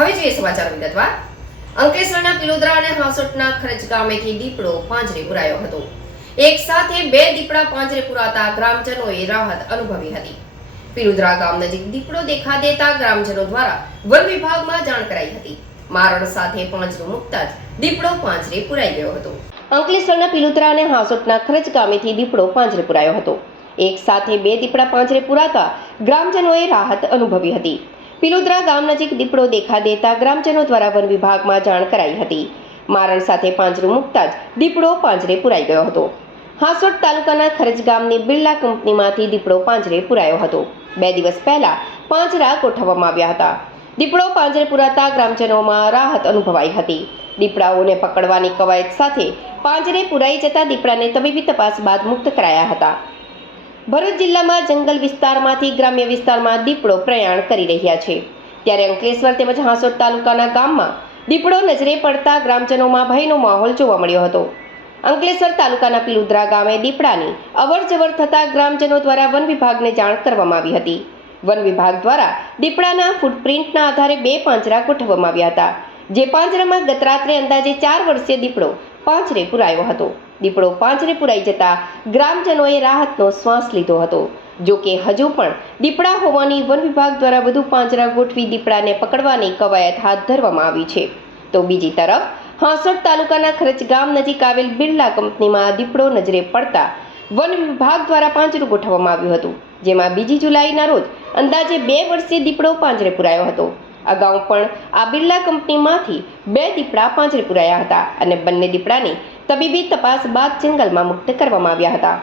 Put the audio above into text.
હવે જોઈએ સમાચાર વિગતવાર. અંકલેશ્વરના પિલોદરા અને હાંસોટના ખરજ ગામેથી દીપડો પાંજરે પુરાયો હતો. એક સાથે બે દીપડા પાંજરે પુરાતા ગ્રામજનોએ રાહત અનુભવી હતી. પિલોદરા ગામ નજીક દીપડો દેખા દેતા ગ્રામજનો દ્વારા વન વિભાગમાં જાણ કરાઈ હતી. મારણ સાથે પાંજરું મુકતા જ દીપડો પાંજરે પુરાઈ ગયો હતો. અંકલેશ્વરના પિલોદરા અને હાંસોટના ખરજ ગામેથી દીપડો પાંજરે પુરાયો હતો. એક સાથે બે દીપડા પાંજરે પુરાતા ગ્રામજનોએ રાહત અનુભવી હતી. પિલોદરા ગામ નજીક દીપડો દેખા દેતા ગ્રામજનો દ્વારા વન વિભાગમાં જાણ કરાઈ હતી. મારણ સાથે પાંજરું મૂકતા જ દીપડો પાંજરે પુરાઈ ગયો હતો. હાંસોટ તાલુકાના ખરજ ગામની બિરલા કંપનીમાંથી દીપડો પાંજરે પુરાયો હતો. બે દિવસ પહેલા પાંજરા ગોઠવવામાં આવ્યા હતા. દીપડો પાંજરે પુરાતા ગ્રામજનોમાં રાહત અનુભવાઈ હતી. દીપડાઓને પકડવાની કવાયત સાથે પાંજરે પુરાઈ જતા દીપડાને તબીબી તપાસ બાદ મુક્ત કરાયા હતા. ભરૂચ જિલ્લામાં જંગલ વિસ્તારમાંથી ગ્રામ્ય વિસ્તારમાં દીપડો પ્રયાણ કરી રહ્યા છે. ત્યારે અંકલેશ્વર તેમજ હાંસોદ તાલુકાના ગામમાં દીપડો નજરે પડતા ગ્રામજનોમાં ભયનો માહોલ જોવા મળ્યો હતો. અંકલેશ્વર તાલુકાના પિલુદ્રા ગામે દીપડાની અવર જવર થતા ગ્રામજનો દ્વારા વન વિભાગને જાણ કરવામાં આવી હતી. વન વિભાગ દ્વારા દીપડાના ફૂટપ્રિન્ટના આધારે બે પાંજરા ગોઠવવામાં આવ્યા હતા. જે પાંજરામાં ગત રાત્રે અંદાજે ચાર વર્ષીય દીપડો પાંજરે પુરાયો હતો. દીપડો પાંજરે પુરાઈ જતા ગ્રામજનોએ રાહતનો શ્વાસ લીધો હતો. જો કે હજુ પણ દીપડા હોવાની વન વિભાગ દ્વારા વધુ પાંજરા ગોઠવી દીપડાને પકડવાની કવાયત હાથ ધરવામાં આવી છે. તો બીજી તરફ, હાંસોટ તાલુકાના ખરચ ગામ નજીક આવેલ બિરલા કંપનીમાં દીપડો નજરે પડતા વન વિભાગ દ્વારા પાંજરું ગોઠવવામાં આવ્યું હતું, જેમાં બીજી જુલાઈના રોજ અંદાજે બે વર્ષીય દીપડો પાંજરે પુરાયો હતો. અગાઉ પણ આ બિરલા કંપનીમાંથી બે દીપડા પાંજરે પુરાયા હતા અને બંને દીપડાની તબીબી તપાસ બાદ જંગલમાં મુક્ત કરવામાં આવ્યા હતા.